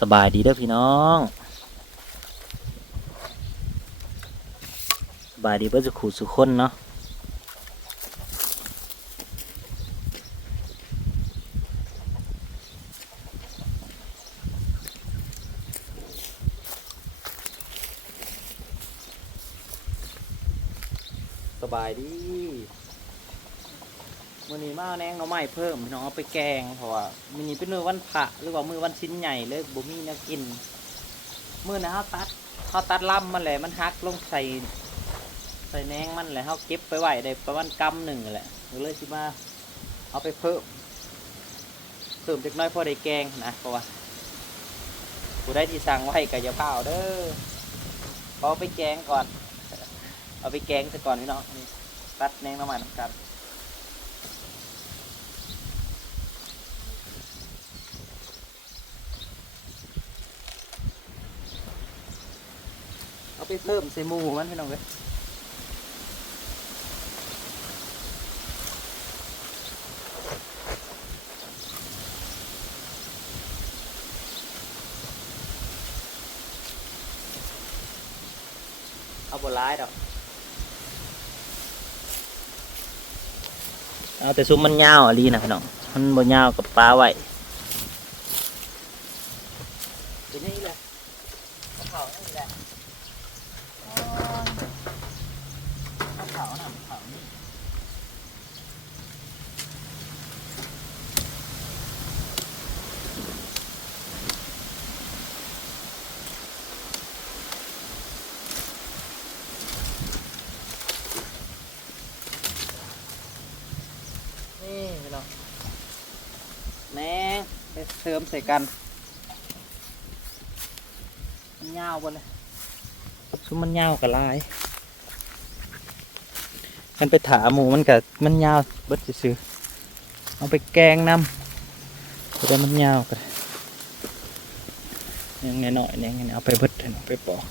สบายดีเด้อพี่น้องสบายดีเพื่อสุขสุขคนเนาะสบายดีมือนี้มาเอาแนงหน่อไม้เพิ่มพี่น้องเอา ไปแกงเพราะว่ามือนี้เป็นมือวันพระหรือว่ามือวันชิ้นใหญ่เลยบ่มีแนวกิน มือนะเขาตัดเขาตัดลำมันแหละมันหักลงใส่ใส่แนงมันแหละเขาเก็บไปไหวได้ประมาณกำหนึ่งแหละเลยสิมาเอาไปเพิ่มเพิ่มเล็กน้อยพอได้แกงนะเพราะว่าผู้ได้ที่สั่งไว้ก็อย่าเผาเด้อเอาไปแกงก่อน เอาไปแกงซะก่อนพี่น้องนี่ตัดแนงน้ำมันกัน ไปเพิ่มใส่หมูมันพี่น้องเว้ยเอาบนร้ายดอกเอาแต่ซุ้มมันยาวอะลีนะพี่น้อง มันบนยาวกับปลาไว้เป็นนี่แหละกระเพรานี่แหละ ข้าวขาวน่ะขาวนี่นี่พี่น้อง แม่ไปเสริมใส่กันมันยาวไปเลยคือมันยาวกับลาย มันไปถาหมูมันกับมันยาวเบิดซื้อเอาไปแกงน้ำจะได้มันยาวกันยังไงหน่อยยังไงเอาไปเบิดเอาไปปอก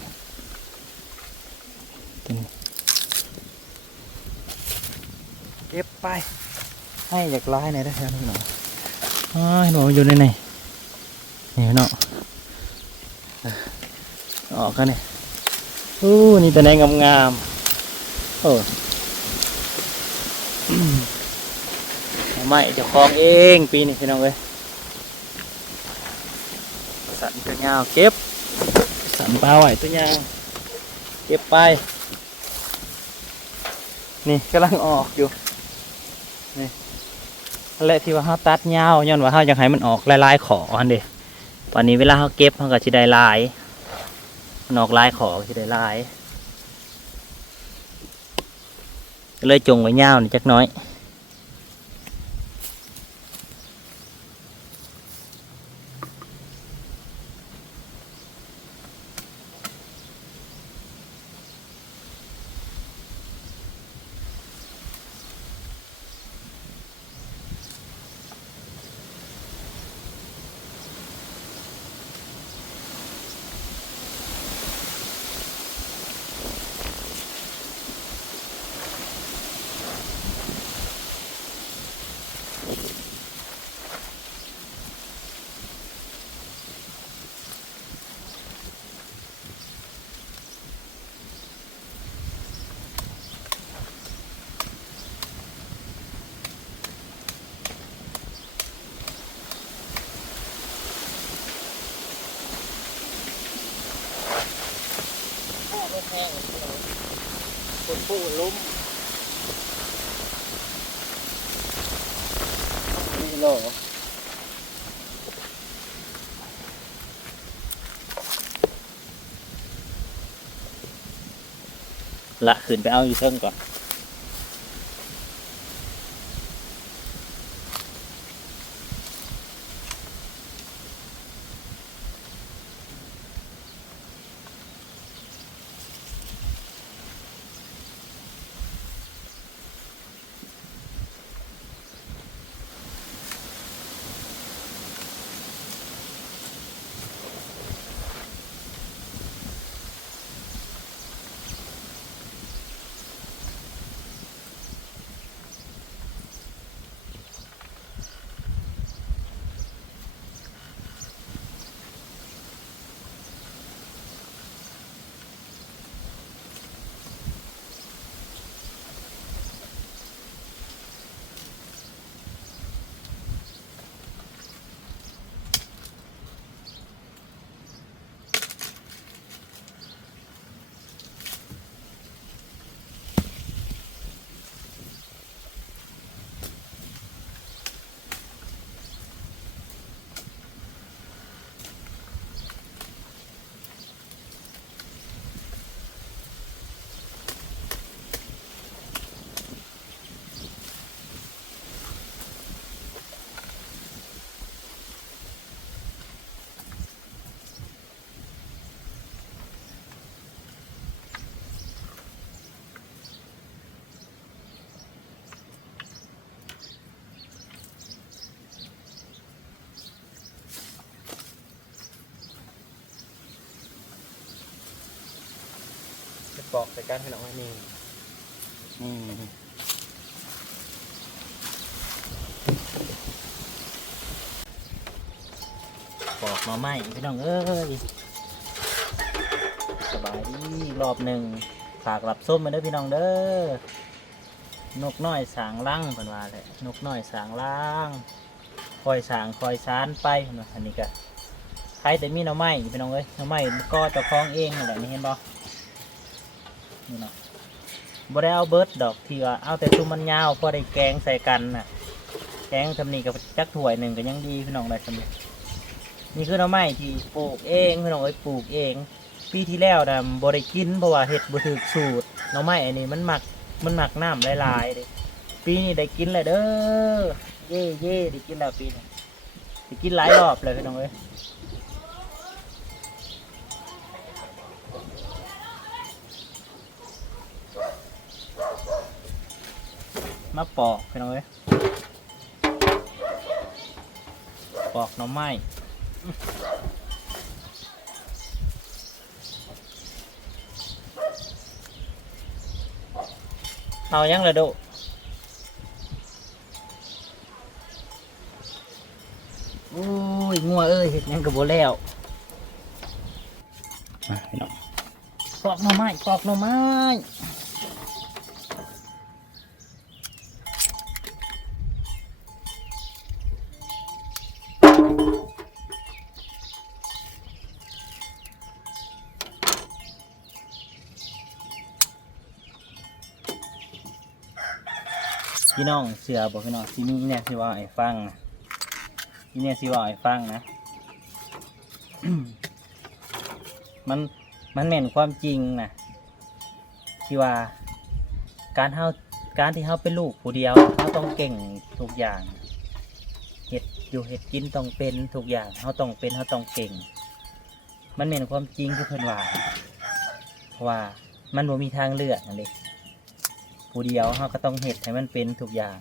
เก็บไปให้อยากร้ายหนได้แล้วหน่อย อ้ายหนูอยู่ในไหนนี่เนาะอออกกันนี่อู้นี่แต่แนงงามๆโอ้ไม่เจะคลองเองปีนี้พี่น้องเว้ยสันตัวยาวเก็บ สันปลาไหวตัวยาวเก็บไป นี่กำลังออกอยู่ และที่ว่าเขาตัดยาวย้อนว่าเขาอยากให้มันออกลายๆขออันเดีวันนี้เวลาเขาเก็บเขาก็จะได้ลายมันออกลายขอชิได้ลาย เลยจงไว้ยาวนี่จักน้อย ผู้ล้มนี่โลละขึ้นไปเอาอยู่เทิงก่อน ปอกใส่กันพี่น้องนี่นี่ปอกมาไหมพี่น้องเอ้ยสบายดีรอบหนึ่งฝากรับส้มมาเด้อพี่น้องเด้อนกน้อยสางล่างเพิ่นว่าแหละนกน้อยสางล่างคอยสางคอยสานไปอันนี้ก็ใครแต่มีหน่อไม้พี่น้องเอ้ยหน่อไม้ก็จะคล้องเองนั่นแหละนี่เห็นบ่ นี่เนาะบ่ได้เอาเบิร์ดดอกที่ว่าเอาแต่ตุ้มมันยาวพอได้แกงใส่กันน่ะ แกงทำนี่กับจักถ้วยหนึ่งก็ยังดีพี่น้องได้สำเร็จนี่คือหน่อไม้ที่ปลูกเองพี่น้องเอ้ยปลูกเอง ปีที่แล้วนะบริกินเพราะว่าเห็ดบ่ถูกสูตรหน่อไม้อันนี้มันหมักมันหมักน้ำหลายๆเลยปีนี้ได้กินเลยเด้อเย่เย่ได้กินแล้วปีนี้ได้กินหลายรอบเลยพี่น้องเอ้ย มาปอกพี่น้องเอ้ยปอกหน่อไม้เอายังเลยดูอุ้ยงัวเอ้ยเห็ดหยังกับโบแล้วมาพี่น้องปอกหน่อไม้ปอกหน่อไม้ พี่น้องเสือบอกพี่น้องที่นี่เนี่ยที่ว่าไอ้ฟังนะที่เนี่ยที่ว่าไอ้ฟังนะ มันมันแม่นความจริงนะที่ว่าการเฮาการที่เฮาเป็นลูกผู้เดียวเฮาต้องเก่งทุกอย่างเห็ดอยู่เห็ดกินต้องเป็นทุกอย่างเฮาต้องเป็นเฮาต้องเก่ง มันแม่นความจริงคือเพิ่นว่าเพราะว่ามันบ่มีทางเลือกนั่นเอง ผู้เดียวเฮาก็ต้องเห็ดให้มันเป็นทุกอย่าง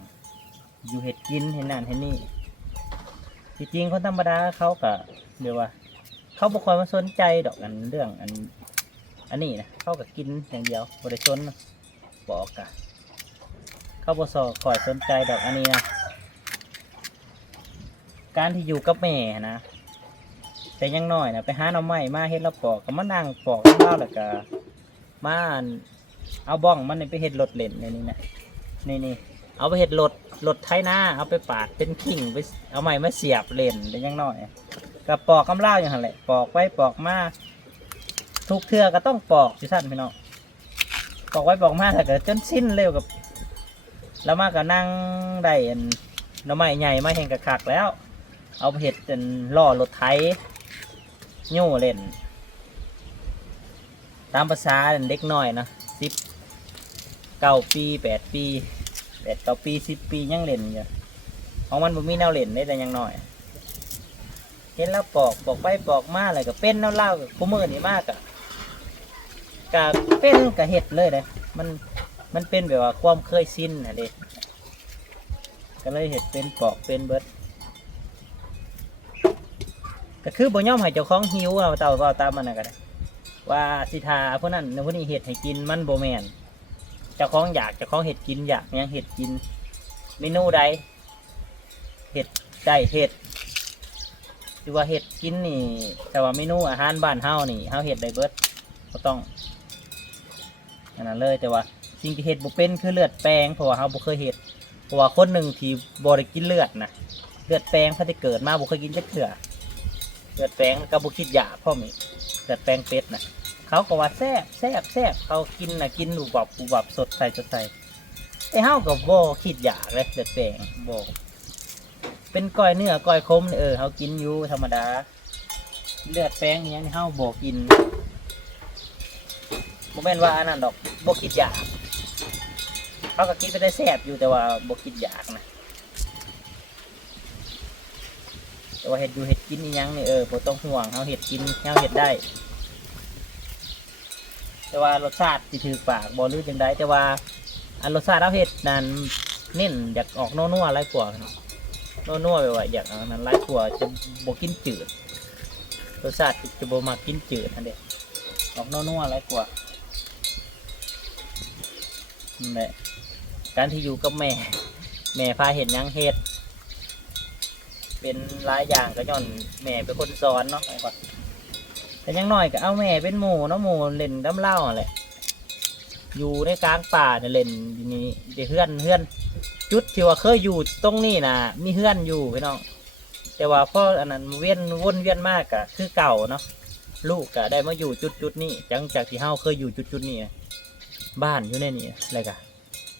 อยู่เห็ดกินเห็ดนั่นเห็ดนี่ที่จริงคนธรรมดาเขาก็เดี๋ยวว่า เขาบ่ค่อยมาสนใจดอกอันเรื่องอัน อันนี้นะเขาก็กินอย่างเดียวบริสนบอกกะเขาบ่สอคอยสนใจดอกอันนี้นะการที่อยู่กับแม่นะแต่ยังน้อยนะไปหาหน่อไม้มาเฮ็ดแล้วปอกก็มานั่งปอกข้าวแล้วก็มาน เอาบ้องมันนี่ไปเฮ็ดรถเล่นในนี้นะนี่นี่เอาไปเฮ็ดรถรถไถนาเอาไปปาดเป็นขิงไปเอาไม้มาเสียบเล่นแต่ยังน้อยกับปอกกำล่าอย่างหันแหละปอกไว้ปอกมาทุกเทือก็ต้องปอกสิสั้นพี่น้องปอกไว้ปอกมาแต่ก็จนสิ้นเร็วกับ แล้วมาก็นั่งได้นหน้ำไม้ใหญ่มาเห็นกระคักแล้ว เอาไปเห็ดเป็นล่อรถไถโย่เล่น ตามภาษาเด็กน้อยนะสิบ เก้าปีแปดปีแปดเก้าปีสิบปียังเล่นอยู่ของมันบ่มีแนวเล่นได้แต่ยังน้อยเห็นแล้วปอกปอกไปปอกมาอะไรก็เป็นแล้วเล่าคู่มือนี่มากอะกะเป็นกะเห็ดเลยเลยมันมันเป็นแบบว่าความเคยชินนะเด็กก็เลยเห็ดเป็นปอกเป็นเบิดก็คือบ่ย่อมให้เจ้าของหิวเอาเต่าก็ตามมันนะก็ได้ว่าสิทาพวกนั้นพวกนี้เห็ดให้กินมันโบแมน เจ้าของอยากเจ้าของเห็ดกินอยากหยังเห็ดกินเมนูใดเห็ดได้เห็ดหรือว่าเห็ดกินนี่ แต่ว่าเมนูอาหารบ้านเฮานี่เฮาเห็ดได้เบิดก็ต้องอันนั้นเลยแต่ว่าสิ่งที่เห็ดบ่เป็นคือเลือดแปลงเพราะว่าเฮาบ่เคยเห็ดเพราะว่าคนหนึ่งที่บ่ได้กินเลือดนะเลือดแปลงเขาได้เกิดมาบ่เคยกินจักเถื่อเลือดแปลงก็บ่คิดยาพ่อมีเลือดแปลงเป็ดนะ เขาก็ว่าแซ่บแซ่บแซ่บเขากินน่ะกินอูบับอูบับสดใสสดใสแต่เฮาก็บ่คิดอยากเลยเลือดแปลงบ่เป็นก้อยเนื้อก้อยคมนี่เออเขากินอยู่ธรรมดา เลือดแป้งอยังนี่เขาบอกินโมเมนว่าอันนั้นดอกบกิดอยากเขาก็กินไปได้แซ่บอยู่แต่ว่าบกิดอยากนะแต่ว่าเห็ดอยู่เห็ดกินนี่ยังนี่เออบ่ต้องห่วงเขาเห็ดกินเขาเห็ดได้ แต่ว่ารสชาติที่ถือปากบอลือจังไดแต่ว่า อันรสชาติเราเห็ดนั้นเน้นอยากออกนัวๆไรกว่านัวๆไปว่าอยากเอานั้นไล่ถั่วจะบกินจืดรสชาติจะบมักกินจืดอันเด็ออกนัวๆไรกว่านั่นแหละการที่อยู่กับแม่ แม่พาเห็นยังเฮ็ดเป็นหลายอย่างก็ย้อนแม่เป็นคนสอนเนาะไปก่อน แต่ยังน้อยก็เอาแม่เป็นหมู่เนาะหมูเล่นน้ำเหล้าแหละอยู่ในกลางป่าเนี่ยเล่นอยู่นี่เดี๋ยวเฮือนเฮือนจุดที่ว่าเคยอยู่ตรงนี้นะมีเฮือนอยู่พี่น้องแต่ว่าพ่ออันนั้นเวียนวนเวียนมากอะคือเก่าเนาะลูกก็ได้มาอยู่จุดจุดนี้จังจากที่เฮาเคยอยู่จุดจุดนี้บ้านอยู่ในนี้อะไรกะ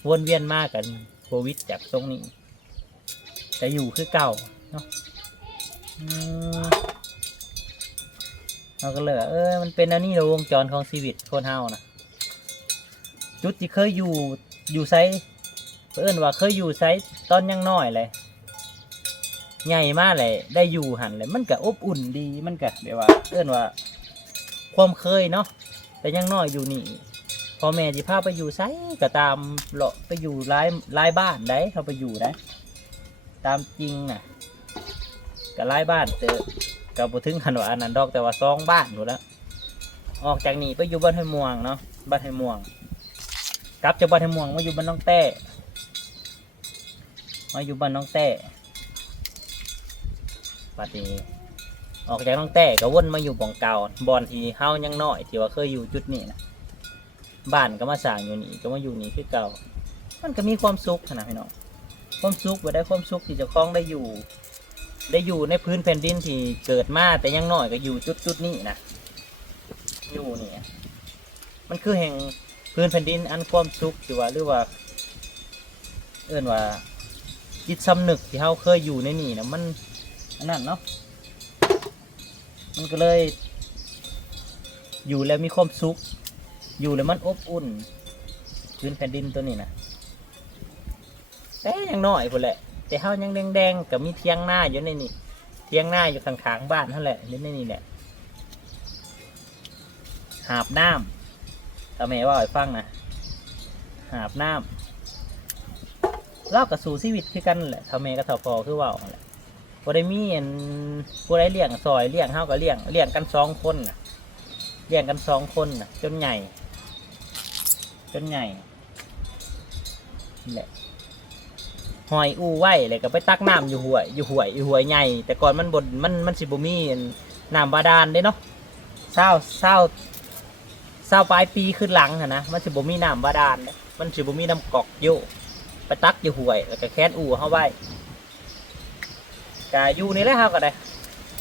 วนเวียนมากกันโควิดจากตรงนี้ แต่อยู่คือเก่าเนาะ เราก็เลยเออมันเป็นอันนี้เราวงจรของชีวิตคนเฮานะจุดที่เคยอยู่อยู่ไซเพื่อนว่าเคยอยู่ไซตอนยังน้อยเลยใหญ่มากเลยได้อยู่หันเลยมันก็อบอุ่นดีมันก็เดี๋ยวว่าเอื้อนว่า ความเคยเนาะแต่ยังน้อยอยู่นี่พอแม่จิพาไปอยู่ไซก็ตามเลาะไปอยู่หลายหลายบ้านได้เขาไปอยู่ได้ตามจริงน่ะก็หลายบ้านเจอ ก็บ่ถึงขนาดอันนั้นดอกแต่ว่าสองบ้านหมดแล้วออกจากนี่ไปอยู่บ้านห้วยม่วงเนาะบ้านห้วยม่วงกลับจากบ้านห้วยม่วงมาอยู่บ้านน้องแต้มาอยู่บ้านน้องแต้บัดนี้ออกจากน้องแต่ก็วนมาอยู่บ่องเก่าบอนที่เฮายังน้อยที่ว่าเคยอยู่จุดนี้นะบ้านก็มาสร้างอยู่นี่ก็มาอยู่นี่คือเก่า มันก็มีความสุขนะพี่น้องความสุขบ่ได้ความสุขที่จะคล้องได้อยู่ ได้อยู่ในพื้นแผ่นดินที่เกิดมาแต่ยังน้อยก็อยู่จุดจุดนี้นะอยู่นี่มันคือแห่งพื้นแผ่นดินอันความสุขที่ว่าหรือว่า เอื้อนว่าจิตสำนึกที่เฮาเคยอยู่ในนี่นะมันอันนั้นเนาะมันก็เลย อยู่แล้วมีความสุข อยู่แล้วมันอบอุ่น พื้นแผ่นดินตัวนี้นะแต่ยังน้อยพุ่นแหละ แต่เฮายังแดงๆกับมีเทียงหน้าอยู่ในนี่เทียงหน้าอยู่ข้างๆบ้านเท่าแหละอยู่ในนี่แหละหาบน้ำถ้าแม่ว่าให้ฟังนะหาบน้ำเล่ากับสู่ชีวิตคือกันแหละถ้าแม่ก็เท่าพอคือว่าแหละบ่ได้มีอันผู้ใดเลี้ยงซอยเลี้ยงเฮาก็เลี้ยงเลี้ยงกันสองคนน่ะเลี้ยงกันสองคนน่ะจนใหญ่จนใหญ่นี่แหละ หอยอูไว้เลยก็ไปตักน้ำอยู่ห้วยอยู่ห้วยอยู่ห้วยใหญ่แต่ก่อนมันบนมันมันสิบ่มีน้ำบาดาลเด้เนาะเศร้าเศร้าเศร้าปลายปีขึ้นหลังหั้นนะมันสิบ่มีน้ำบาดาลมันสิบ่มีน้ำกอกอยู่ไปตักอยู่ห้วย แล้วก็แค้นอูเฮาไว้กะอยู่นี่แหละครับก็ได้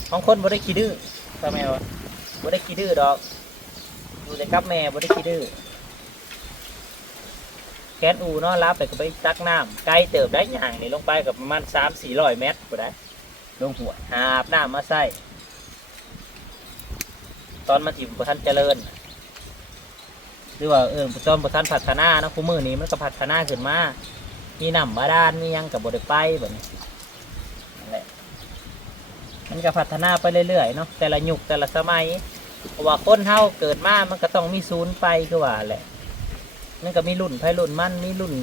ของคนบ่ได้ขี้ดื้อพ่อแมวบ่ได้ขี้ดื้อดอกอยู่แต่กับแม่บ่ได้ขี้ดื้อ แกนอูเนาะรับไปก็ไปตักน้ำไกลเติบได้อย่างนี่ลงไปกับประมาณสามสี่ร้อยเมตรบ่ได้ลงหัวยหาบน้ำมาใส่ตอนมาถิ่มบ่ทันเจริญหรือว่าเออตอนบ่ทันพัฒนาเนาะคู่มือนี้มันก็พัฒนาขึ้นมามีน้ำบาดาลมีหยังกับบ่ได้ไปแบบนี้นั่นแหละมันก็พัฒนาไปเรื่อยๆเนาะแต่ละยุคแต่ละสมัยเพราะว่าคนเฮาเกิดมามันก็ต้องมีศูนย์ไปคือว่าแหละ นั่นก็มีรุ่นไพรุ่นมันมีรุ่น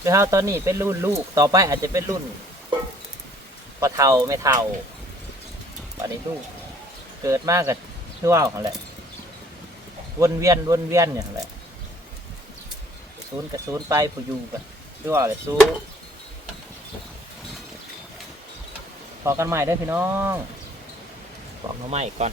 คือเฮาตอนนี้เป็นรุ่นลูกต่อไปอาจจะเป็นรุ่นปะเทาไม่เทาวันนี้ลูกเกิดมากกับคือว่าของแหละวนเวียนวนเวียนอย่างแหละศูนย์กับศูนย์ไปผู้อยู่กันคือว่าเลยสู้พอกันใหม่เด้พี่น้องบอกมาใหม่ก่อน